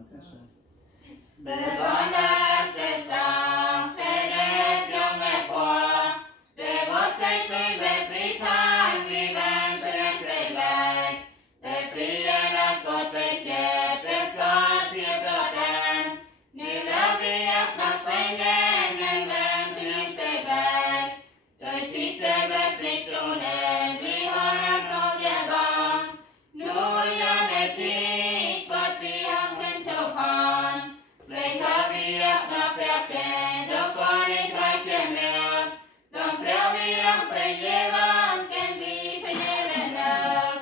sehr schön. Besonders ist da Fälle junge Bohr, der Wortzeit befrieden, wie Menschen in Frieden. Befrieden das Wort begeht, bis Gott wird dort ein. Nu will wir nach seinen Menschen in Frieden. Durch Titel befrieden, wie Horn soll der Bahn. Nur ja nicht tief, was wir haben können. Vielleicht haben wir noch Ferien, doch gar nicht reiche mehr. Dann fragen wir für jemanden, wie für jeden Tag.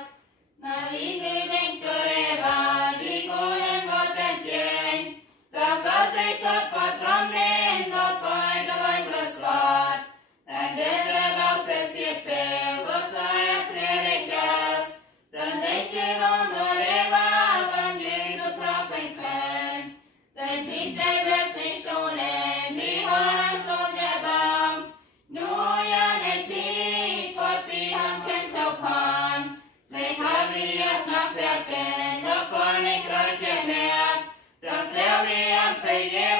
Na, liebe denkt darüber, die guten Worte gehen. Doch was ich dort vertrauen, dort weiter allein bloß Gott. Denn diese Welt passiert viel, was so erträglich ist. Dann denkt ihr an darüber, wenn ihr so treffen könnt. Der Titel wird nicht ohne, wie Horn soll der Baum. Nur ja nicht tief, was wir haben können tauchen. Vielleicht haben wir noch Ferien, doch gar nicht reiche mehr. Dann fragen wir für jeden.